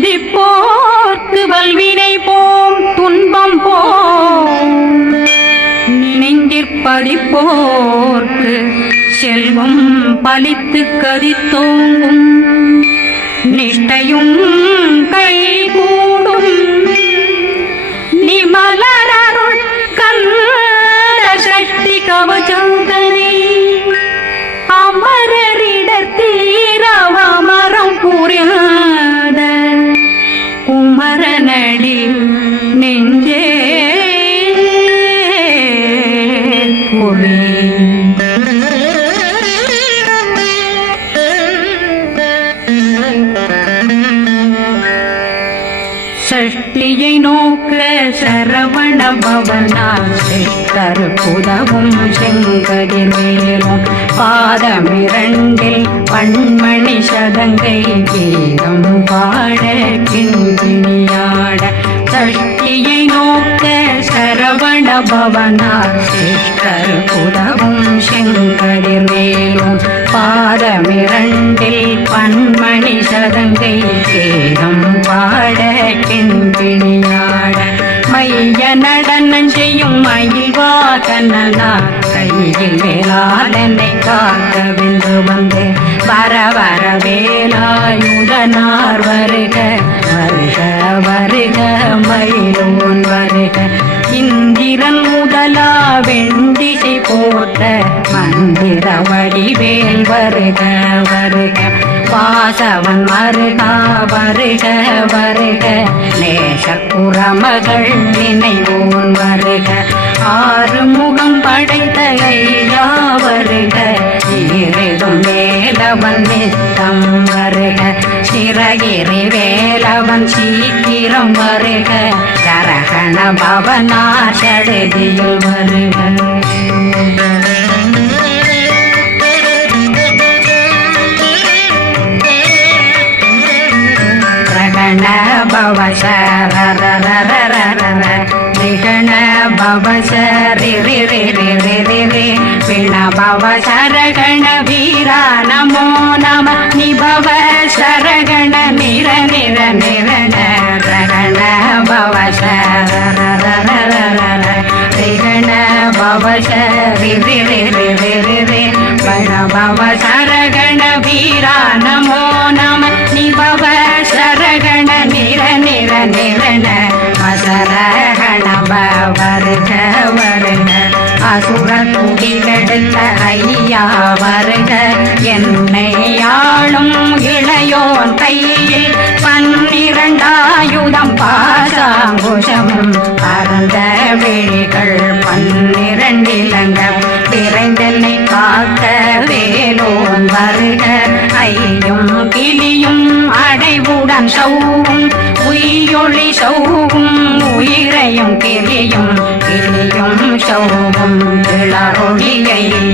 சிந்திப்போர்க்கு வல்வினை போம் துன்பம் போம். நெஞ்சிற்பதிப்போர்க்கு செல்வம் பலித்து கதித்தோங்கும். நிஷ்டையும் கை கூடும் நிமலரருள் கந்த சக்தி கவச்சந்தனை சித்தர் புதவும் செங்கதிர் மேலும் பாதமிரண்டில் பண்மணி சதங்கை கீதம் பாட கிண்கிணியாட சஷ்டியை நோக்க சரவண பவனார் சித்தர் புதவும் செங்கதிர் மேலும் பாதமிரண்டில் பண்மணி சதங்கை கேரம் பாட கிண்பிணியாட மைய நடனம் செய்யும் மயில் வாகனா கையில் வேளாளனை காக்க வென்று வந்து. வர வர வேலாயுதனார் வருக வருக வருக மயிலோன் வருக. இந்திரன் முதலா வெண்டிசை போட்ட மந்திர வடிவேல் வருக வருக. வாசவன் மருகா வருக வருக. நேச குரமகள் நினைவோன் வருக. ஆறு முகம் படைத்த ஐயா வருக ஈரிடும் வேலவன் நித்தம் வருக. சிறகிரி வேலவன் சீக்கிரம் வருக. சரகண பவனார் சடுதியில் வருக. பவ நிகண பவ சரி ரி ரி ரி ரி ரி ரி பிண பவ வீரா நமோ நம நிபவ சரகண நிர நிர நிரண ரகண பவ ரிகண பவ சரி ரி ரி ரி ரி ரி ரி பிண பவ வீரா நமோ நம நிபவ நிற நிர நிரண வருக. வருக அசுர குடிலெடுத்த ஐயா வருக. என்னை ஆளும் இளையோன் கையில் பன்னிரண்டாயுதம் பாசாங்குஷம். அறந்த விழிகள் பன்னிரண்டிலங்க விரைந்தனை காக்க வேலோன் வருக. ஐயும் கிளியும் அடைவுடன் சௌவும் ஒளி சௌவும் உயிரையும் கிளியும் கிளியும் சௌவும் இளரொளியையும்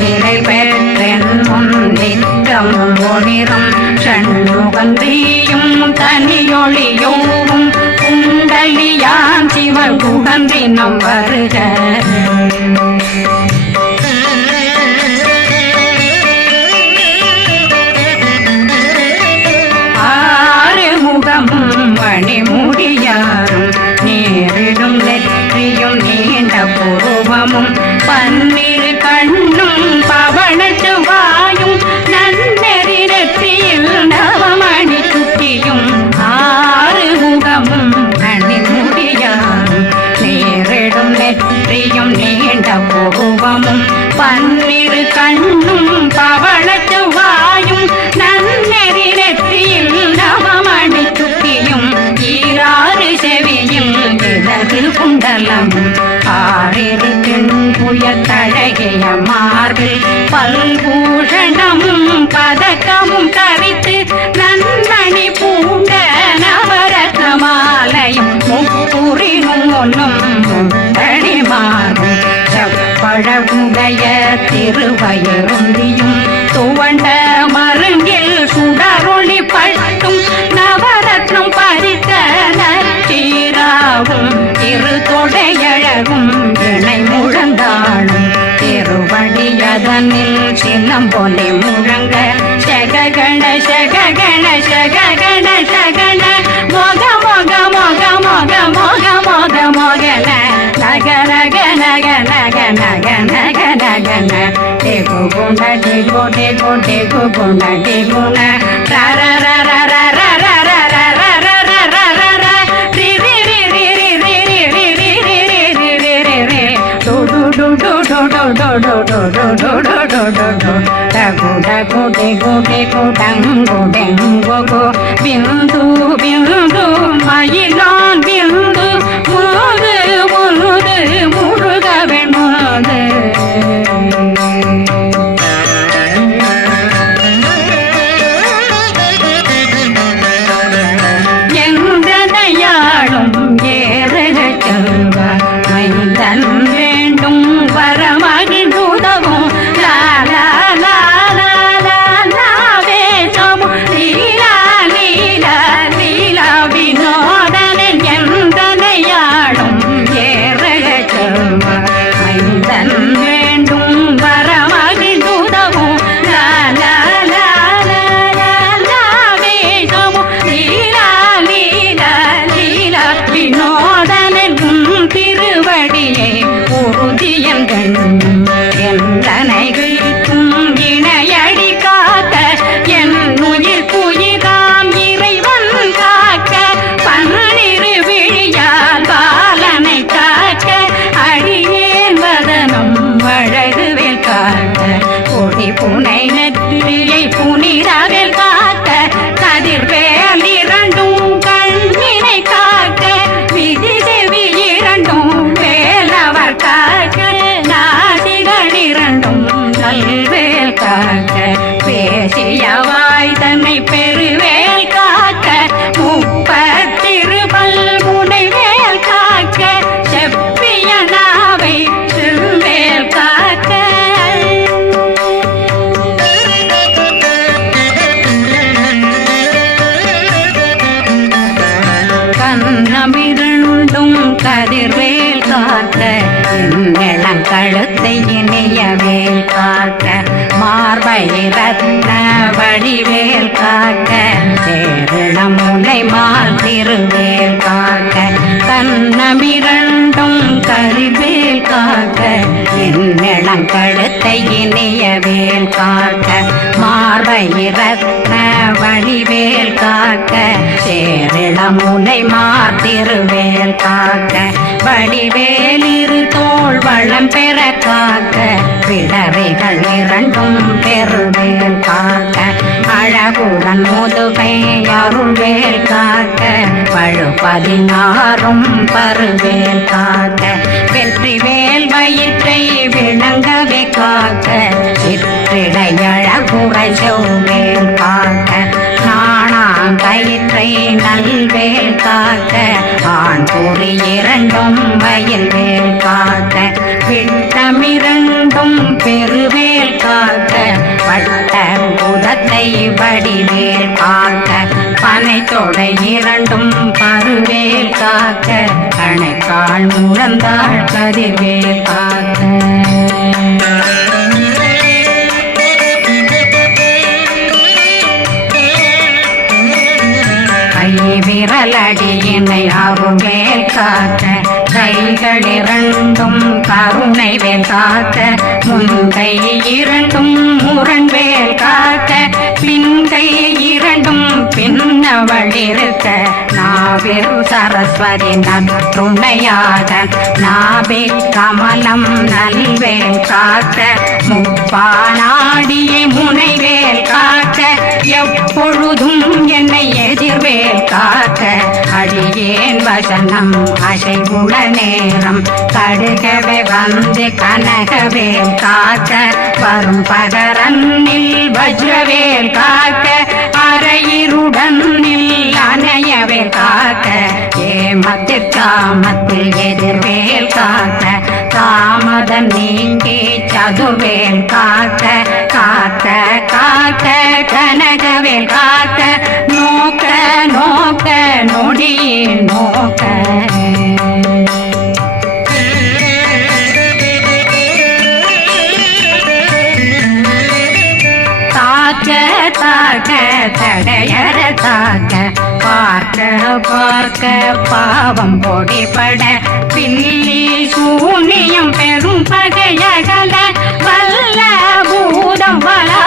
நிறைவேற்றென்னும் நித்தம் ஒளிரும் சண்முகந்தியும் தனியொளியோவும் குண்டலியான் சிவ குகந்தினம் வருக. ஆறிரு புய தழகிய மார்பில் பல்பூஷணமும் பதக்கமும் தரித்து நன்மணி பூண்ட நவரத்ன மாலையும் முப்புரினும் ஒன்றும் தனிமாறும் செப்பழகுடைய திருவயருந்தியும் துவண்ட மருங்கில் சுடரொளி பட்டும் நவரத்னம் பறித்த நச்சீராவும் மண்ணில் சின்னம் போலே முழங்க. சககண சககண சககண சகண மோக மோக மோக மோக மோக மோக மோகன. நக நக நக நக நக நக நகன. டேகு குண்ட டேகு டேகு டேகு குண்ட டேகுன ரர ডাকো ডাকো ডেকো ডেকো ডাঙ্গো ড্যাঙ্গো গো বিন্দু বিন্দু মাই গান বিন্দু মরে মরে মরে திருவேல் காக்க. தன்னமிரண்டும் கரிவேல் காக்க. என்னிடங்கழுத்தை இனியவேல் காக்க. மார்பயிரத்த வழிவேல் காக்க. சேரிடமுனை மார் திருவேல் காக்க. வடிவேலிரு தோல் வளம் பெற காக்க. பிடவைகள் இரண்டும் பெருவேல் காக்க அழகுடன் முதுகை அருள்வேல் காக்க பழு பதினாறும் பருவேல் காக்க வெற்றி வேல் வயிற்றை விளங்கவே காக்க சிற்றிடையழகுரை செவ்வேல் காக்க நாணாங்கயிற்றை நல்வேல் காக்க ஆண் கூறி இரண்டும் வயல்வேல் காக்க பட்ட புதத்தை வடிவேல் காக்க பனை தொடை இரண்டும் பருவேல் காக்க. கணைக்கால் முழந்தாள் கதிர்வேல் காக்க. கை விரலடியினை அருள்வேல் காக்க. கைகள் இரண்டும் கருணை வேல் காக்க முன்கை இரண்டும் முரண்வேல் காக்க பின்கை இரண்டும் பின்னவளிருக்க நாவிரு சரஸ்வதி நற்றுணையாக நாபி கமலம் நல்வேல் காக்க முப்பானாடியை முனைவேல் காக்க எப்பொழுதும் என்னை எதிர்வேல் காக்க. அடியேன் வசனம் அசைவுள நேரம் கடுகவே வந்து கனகவேல் காக்க வரும் பகரன்னில் வஜ்ரவேல் காக்க அரையிருடன் அணையவே காக்க ஏமத்தில் காமத்தில் எதிர்வேல் காக்க தாமதம் நீங்கி சதுர்வேல் காக்க காக்க காக்க கனகவேல் காக்க நோக்க நோக்க நொடியில் நோக்க. தாக்க தடையற தாக்க பார்க்க பார்க்க பாவம் பொடிபட பில்லி சூனியம் பெரும் பகையகல வல்ல பூதம் வளா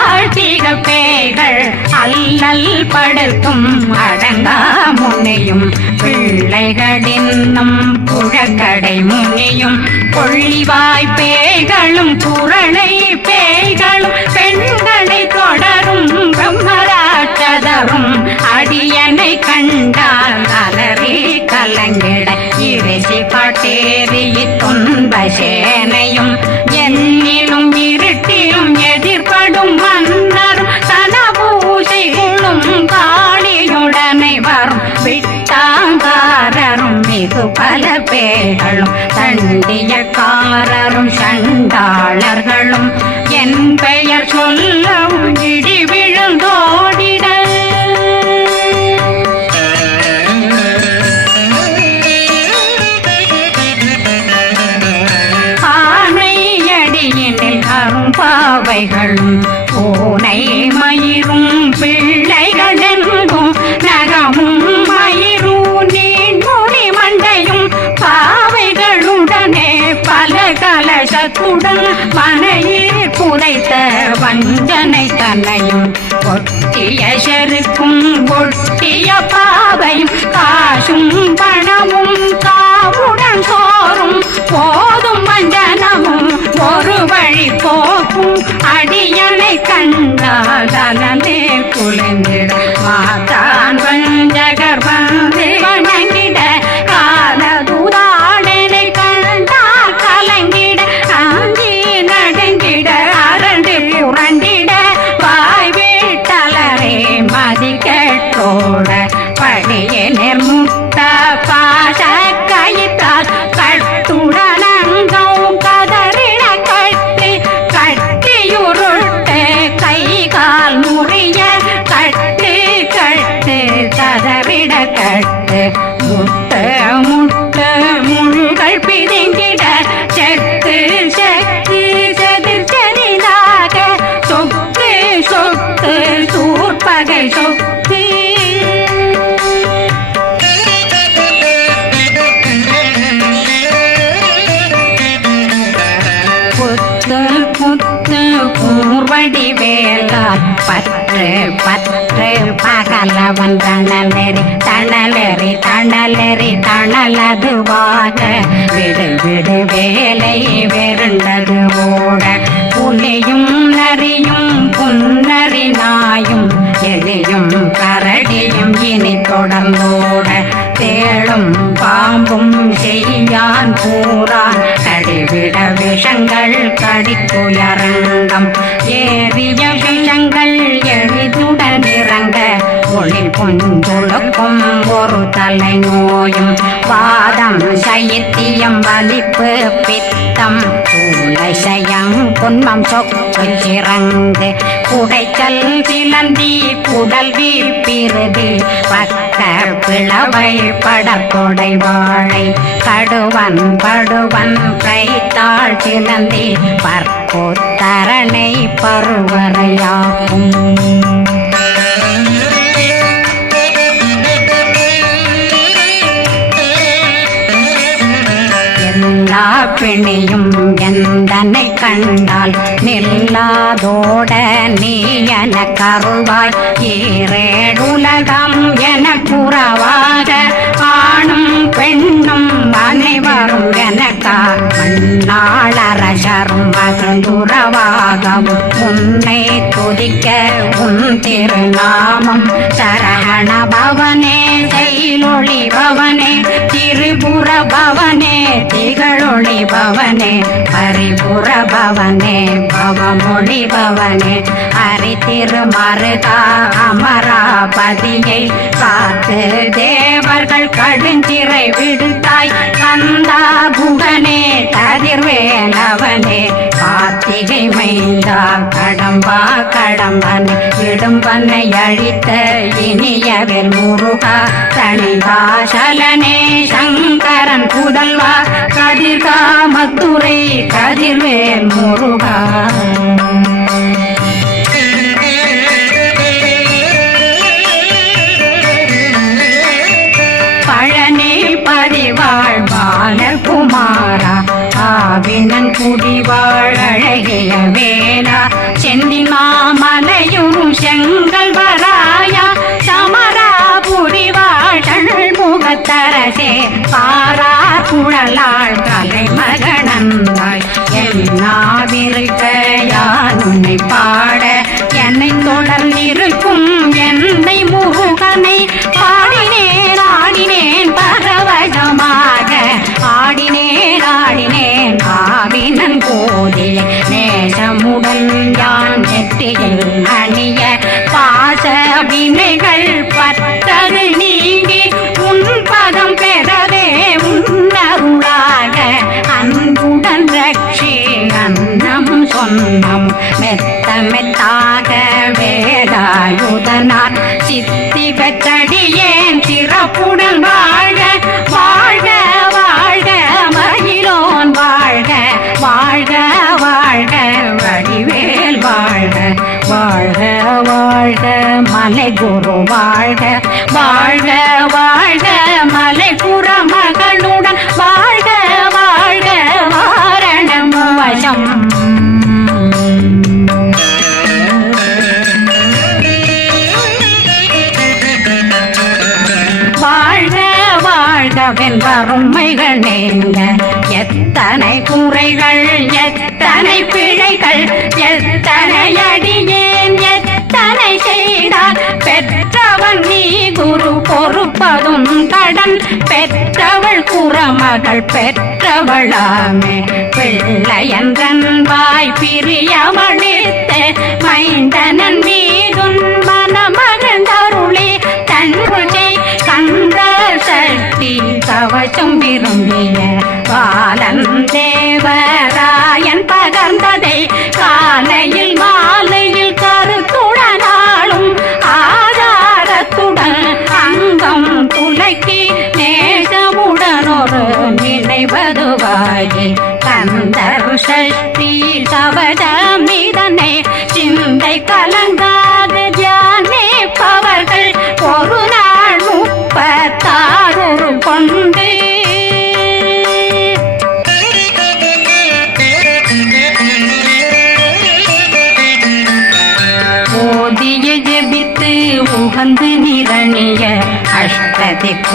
பிள்ளைகள் அல்லல் படுத்தும் அடங்கா முனையும். பிள்ளைகளின்னும் புழக்கடை முனையும். கொள்ளிவாய் பேய்களும் குரளை பேய்களும் பெண்களை தொடரும் பிரம்மராட்சதரும். அடியனை கண்டால் அலறி கலங்கிட. இரிசி காட்டேறி துன்ப சேனையும். என்னிலும் உடல் பனையில் புதைத்த வஞ்சனை தன்னையும் ஒட்டிய செருக்கும் ஒட்டிய பாவையும் காசும் பணமும் காவுடன் சோறும். போதும் வஞ்சனமும் ஒரு வழி போக்கும். அடியனை கண்டால் அலந்தே குளிர்ந்திட மாதான் வஞ்சகர் வந்து வணங்கிட பற்று பற்று பகலவன் தணலெறி தணலெறி தணலெறி தணலதுவாக. விடு விடு வேலை வெருண்டது ஓட. புலியும் நரியும் புன்னறி நாயும் எலியும் கரடியும் இனி தொடர்ந்தோட. தேளும் பாம்பும் செய்யான் கூறான். கடிவிட விஷங்கள் கடித்துயரங்கம். ஏறிய ஒளி பொஞ்சுழுக்கும் ஒரு தலை நோயும் வாதம் சைத்தியம் வலிப்பு பித்தம் சயம் குன்மம் சொக்கு சிறந்து. குடைச்சல் சிலந்தி குடல் வீழ்பிறுதி பக்க பிளவை படக்கொடை வாழை. கடுவன் படுவன் கைத்தாள் சிலந்தி. பற்போத்தரணை பருவரையாக்கும். Lab. பிணியும் எந்தனை கண்டால் நில்லாதோட நீ என கருவாய் ஈரேடுலகம் என புறவாக ஆணும் பெண்ணும் அனைவரும் எனக்கா மண்ணாளரசரும் மகிழ்ந்துறவாகவும் உன்னை துதிக்க உன் திருநாமம் சரகண பவனே செயலொளி பவனே திரிபுர பவனே திகழொளி பவனே பரிபுர பவனே பவமொழி பவனே. ஹரி திருமருகா அமராபதியை காத்து தேவர்கள் கடுஞ்சிறை விடுத்தாய். கந்தா புகனே கதிர்வேலவனே. கார்த்திகை மைந்தா கடம்பா கடம்பன் இடும்பனை அழித்த இனியவர் முருகா தனிவா சலனே சங்கரன் புதல்வா கதிர்கா மத்துரை கதிர்வேல் முருகா. பழனி பதிவாய் சூடி வாழழகிய வேளா செந்தி மாமலையும் செங்க யான் அணிய பாச வினைகள் பத்தது நீங்கி உன் பதம் பெறவே உன்னருளாக. அன்புடன் ரட்சி அன்னம் சொன்னம் மெத்த மெத்தாக வேலாயுதனார் சித்தி பெற்றடியேன் சிறப்புடன் வா வாழ்க வாழ்க மலை குரு வாழ்க. வாழ்க வாழ்க மலை புற மகளுடன். வாழ்க வாழ்க வாரணம் வசம் வாழ்க வாழ்கவின் வறுமைகள் நீங்க எத்தனை குறைகள் கடன் பெற்றவள் குறமகள் பெற்றவளாமே. பிள்ளையன்றன் வாய் பிரியமளித்த மைந்தனன் மீதுன் மனமகந்தருளே தன்னுஜை கந்த சக்தி கவசம் விரும்பிய பாலன் தேவராயன் பகர்ந்ததை காலை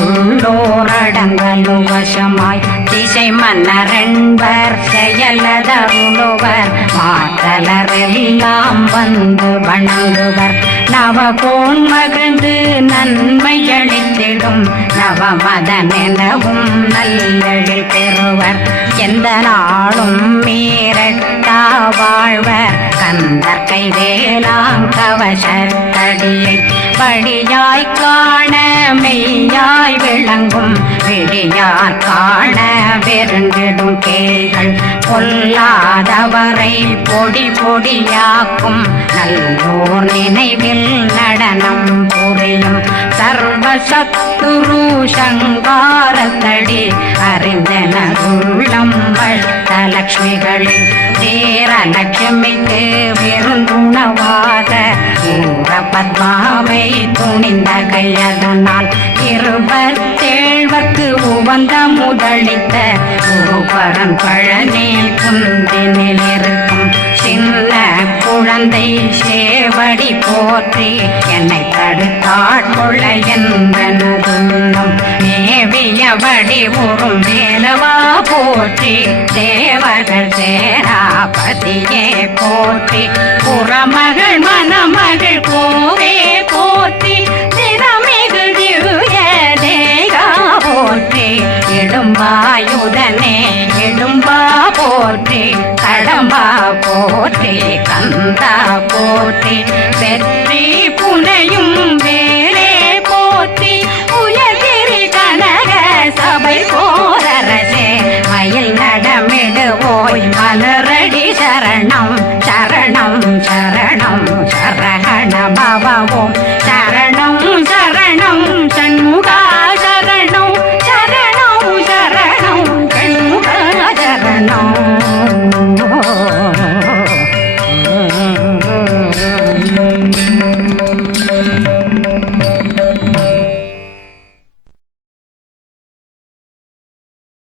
உள்ளோரடங்களும் வசமாய் திசை மன்னரன்பர் செயலதருளுவர் மாற்றலரெல்லாம் வந்து வணங்குவர். நவகோன் மகிழ்ந்து நன்மை அளித்திடும். நவமதனெனவும் நல்லெழில் பெறுவர். எந்த நாளும் மீறட்டா வாழ்வர். கந்தர் கைவேலாம் கவசத்தடியை படியாய் காண மெய்யாய் விளங்கும் விடியார் காண பெருந்திடும் கேள்கள் பொல்லாதவரை பொடி பொடியாக்கும் நல்லோர் நினைவில் நடனம் போ புரியும் சர்வ சத்துரு சங்காரத்தடி அறிந்தனருள்ளம் அஷ்டலக்ஷ்மிகளில் தேரலட்சுமிக்கு விருந்துணவாத ஊர பத்மாவை துணிந்த கையதனால் இருபத்தேழ்வர்க்கு உவந்த முதலித்த குருபரன் பழனி குந்தினில் இருக்கும். சின்ன குழந்தை சேவடி போற்றி என்னை தடுத்தாட்கொள்ள என்பனதுள்ளம் மேவியபடி உறும் வேலவா போற்றி தேவர்கள் சேராபதியே போற்றி. புறமகள் மணமகள் கோவே போற்றி போற்றி. இடும்பாயுதனே இடும்பா போற்றி. கடம்பா போற்றி கந்தா போற்றி வெற்றி புனையும்